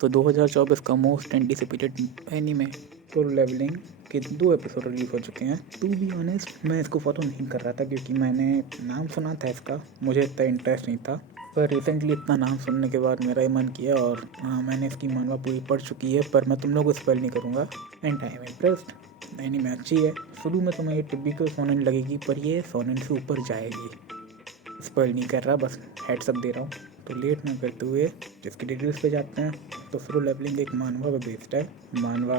तो 2024 का most anticipated anime Solo Leveling के 2 एपिसोड रिलीज हो चुके हैं। टू बी ऑनेस्ट मैं इसको फॉलो नहीं कर रहा था क्योंकि मैंने नाम सुना था इसका, मुझे इतना इंटरेस्ट नहीं था। पर रिसेंटली इतना नाम सुनने के बाद मेरा ये मन किया और मैंने इसकी मानवा पूरी पढ़ चुकी है। पर मैं तुम लोगों को स्पेल नहीं करूँगा and I am impressed. Anime अच्छी है। शुरू में तुम्हें ये टिपिकल सोनेन लगेगी पर ये सोनेन से ऊपर जाएगी। स्पॉइल नहीं कर रहा, बस हेड्स अप दे रहा हूँ। तो लेट ना करते हुए इसकी डिटेल्स पे जाते हैं। तो सोलो लेवलिंग एक मानवा पे बेस्ड है। मानवा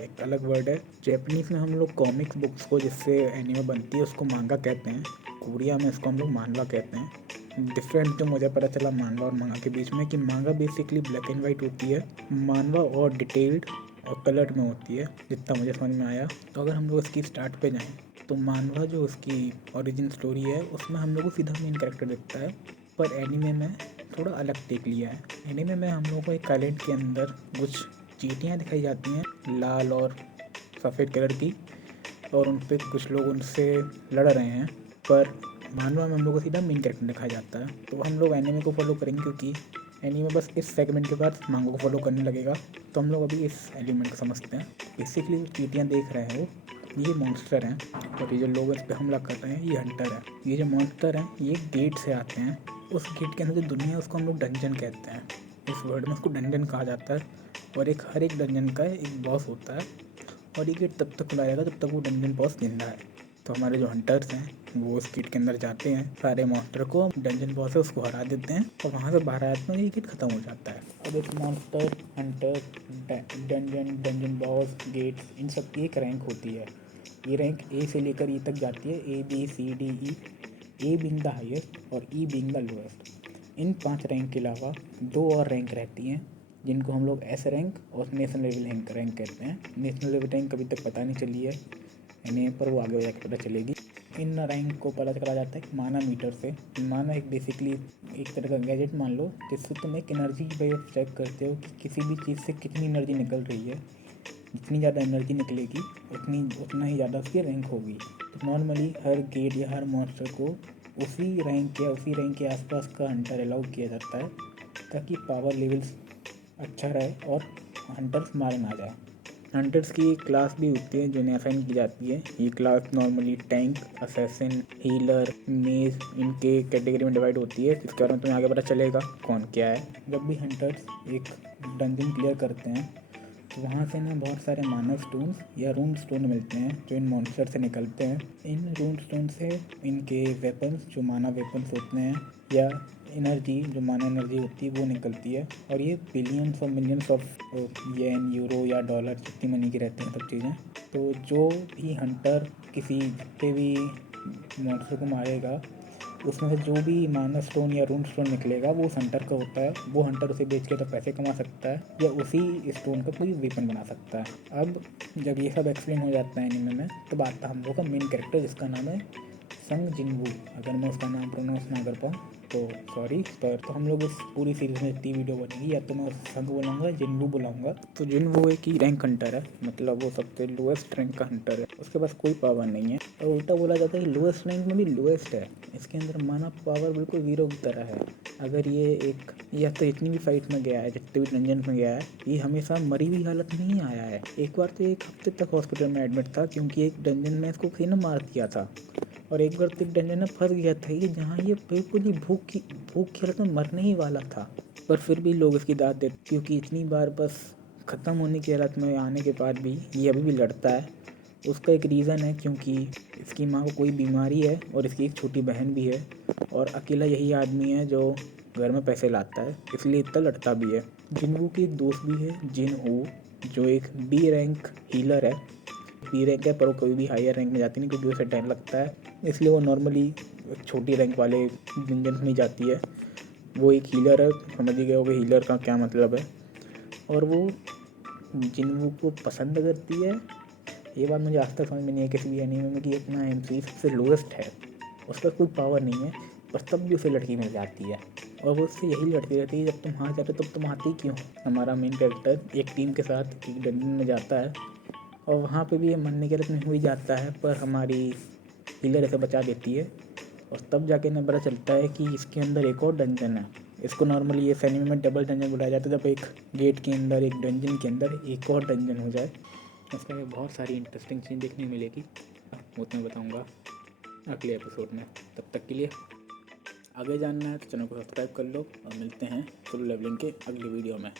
एक अलग वर्ड है। जैपनीज़ में हम लोग कॉमिक्स बुक्स को जिससे एनीमे बनती है उसको मांगा कहते हैं। कोरिया में इसको हम लोग मानवा कहते हैं। डिफरेंट जो मुझे पता चला मानवा और मांगा के बीच में कि मांगा बेसिकली ब्लैक एंड वाइट होती है, मानवा और डिटेल्ड और कलर्ड में होती है, जितना मुझे समझ में आया। तो अगर हम लोग इसकी स्टार्ट पे जाएँ तो मानवा जो उसकी ओरिजिन स्टोरी है उसमें हम लोग को सीधा मेन कैरेक्टर दिखता है। पर एनीमे में थोड़ा अलग टेक लिया है। एनीमे में हम लोगों को एक आइलैंड के अंदर कुछ चींटियाँ दिखाई जाती हैं लाल और सफ़ेद कलर की, और उन पर कुछ लोग उनसे लड़ रहे हैं। पर मानवा में हम लोग को सीधा मेन कैरेक्टर दिखाया जाता है। तो हम लोग एनीमे को फॉलो करेंगे क्योंकि एनीमे बस इस सेगमेंट के बाद मांगो को फॉलो करने लगेगा। तो हम लोग अभी इस एलिमेंट को समझते हैं। बेसिकली जो चींटियाँ देख रहे हैं वो ये मॉन्स्टर हैं, और ये जो लोग इस पर हमला कर रहे हैं ये हंटर है। ये जो मॉन्स्टर हैं ये गेट से आते हैं। उस गेट के अंदर जो दुनिया है उसको हम लोग डंजन कहते हैं। इस वर्ड में उसको डंजन कहा जाता है। और हर एक डंजन का एक बॉस होता है, और ये गेट तब तक खुला रहेगा जब तक वो डंजन बॉस जिंदा है। तो हमारे जो हंटर्स हैं वो उस गेट के अंदर जाते हैं, सारे मॉन्स्टर को डंजन बॉस है उसको हरा देते हैं, और वहाँ से बाहर आते हैं ये गेट ख़त्म हो जाता है। अब एक monster, hunter, dungeon boss, gates, इन सब की एक रैंक होती है। ये रैंक ए से लेकर ई तक जाती है, A B C D E, A being the highest और ई बीइंग द लोएस्ट। इन 5 रैंक के अलावा 2 और रैंक रहती हैं जिनको हम लोग एस रैंक और नेशनल लेवल रैंक कहते हैं। नेशनल लेवल रैंक अभी तक पता नहीं चली है इन्हें, पर वो आगे जाकर पता चलेगी। इन रैंक को पता चला जाता है माना मीटर से। माना एक बेसिकली एक तरह का गैजेट मान लो जिससे तुम एक एनर्जी वेव चेक करते हो कि किसी भी चीज़ से कितनी एनर्जी निकल रही है। जितनी ज़्यादा एनर्जी निकलेगी उतना ही ज़्यादा उसकी रैंक होगी। तो नॉर्मली हर गेट या हर मॉन्स्टर को उसी रैंक या उसी रैंक के आसपास का हंटर अलाउ किया जाता है ताकि पावर लेवल्स अच्छा रहे और हंटर्स मारे ना जाए। हंटर्स की एक क्लास भी होती है जिन्हें असाइन की जाती है। ये class normally tank, assassin, healer, मेज इनके कैटेगरी में डिवाइड होती है, जिसके बारे में तुम्हें आगे पता चलेगा कौन क्या है। जब भी हंटर्स एक डंजन क्लियर करते हैं तो वहाँ से ना बहुत सारे मानव स्टोन्स या रून स्टोन मिलते हैं जो इन मॉन्स्टर से निकलते हैं। इन रून स्टोन से इनके वेपन्स जो माना वेपन्स होते हैं या एनर्जी जो माना एनर्जी होती है वो निकलती है। और ये बिलियंस और मिलियंस ऑफ येन, यूरो या डॉलर जितनी मनी की रहती हैं सब चीज़ें। तो जो भी हंटर किसी जितने भी मॉन्स्टर को मारेगा उसमें से जो भी माना स्टोन या रून स्टोन निकलेगा वो उस हंटर का होता है। वो हंटर उसे बेच के तो पैसे कमा सकता है या उसी स्टोन का कोई वेपन बना सकता है। अब जब ये सब एक्सप्लेन हो जाता है एनीमे में तब आता है हम लोग का मेन कैरेक्टर जिसका नाम है संग जिनवू। अगर मैं उसका नाम प्रोनाउंस ना कर पाऊँ तो सॉरी। पर तो हम लोग इस पूरी सीरीज में इतनी वीडियो बनेगी या तो मैं संग बोलाऊँगा जिनवू बोलाऊँगा। तो जिनवू एक ही रैंक हंटर है, मतलब वो सबसे लोएस्ट रैंक का हंटर है। उसके पास कोई पावर नहीं है और उल्टा बोला जाता है कि लोएस्ट रैंक में भी लोएस्ट है। इसके अंदर माना पावर बिल्कुल ज़ीरो की तरह है। अगर ये एक या तो इतनी भी फाइट में गया है, जितने भी डंजन में गया है, ये हमेशा मरी हुई हालत में ही आया है। एक बार तो 1 हफ्ते तक हॉस्पिटल में एडमिट था क्योंकि एक डंजन में इसको किसी ने मार दिया था। और एक बार तो एक डंजन में फंस गया था कि जहाँ ये बिल्कुल ही भूख की हालत में मरने ही वाला था। पर फिर भी लोग इसकी दाद देते क्योंकि इतनी बार बस ख़त्म होने की हालत में आने के बाद भी ये अभी भी लड़ता है। उसका एक रीज़न है क्योंकि इसकी माँ को कोई बीमारी है और इसकी एक छोटी बहन भी है, और अकेला यही आदमी है जो घर में पैसे लाता है, इसलिए इतना लड़ता भी है। जिनवू की एक दोस्त भी है जिनहो, जो एक बी रैंक हीलर है। बी रैंक है पर वो कभी भी हायर रैंक में जाती नहीं क्योंकि उसे टाइम लगता है, इसलिए वो नॉर्मली छोटी रैंक वाले डंजन में जाती है। वो एक हीलर है, समझ ही गए होगे हीलर का क्या मतलब है। और वो जिनवू को पसंद करती है। ये बात मुझे आज तक समझ में नहीं है किसी भी एनीमे में कि अपना एमसी सबसे लोएस्ट है, उसका कोई पावर नहीं है, पर तब भी उसे लड़की मिल जाती है और वो उससे यही लड़ती रहती है जब तुम हार जाते हो तब तुम आती क्यों। हमारा मेन कैरेक्टर एक टीम के साथ एक डंजन में जाता है और वहाँ पे भी ये मरने की हालत में हो ही जाता है, पर हमारी हीलर इसे बचा देती है। और तब जाके इन्हें पता चलता है कि इसके अंदर एक और डंजन है। इसको नॉर्मली इस एनिमे में डबल डंजन बुलाया जाता है, जब एक गेट के अंदर, एक डंजन के अंदर एक और डंजन हो जाए। इसमें बहुत सारी इंटरेस्टिंग चीज़ देखने को मिलेगी, वो तो मैं बताऊँगा अगले एपिसोड में। तब तक के लिए आगे जानना है तो चैनल को सब्सक्राइब कर लो और मिलते हैं सोलो लेवलिंग के अगली वीडियो में।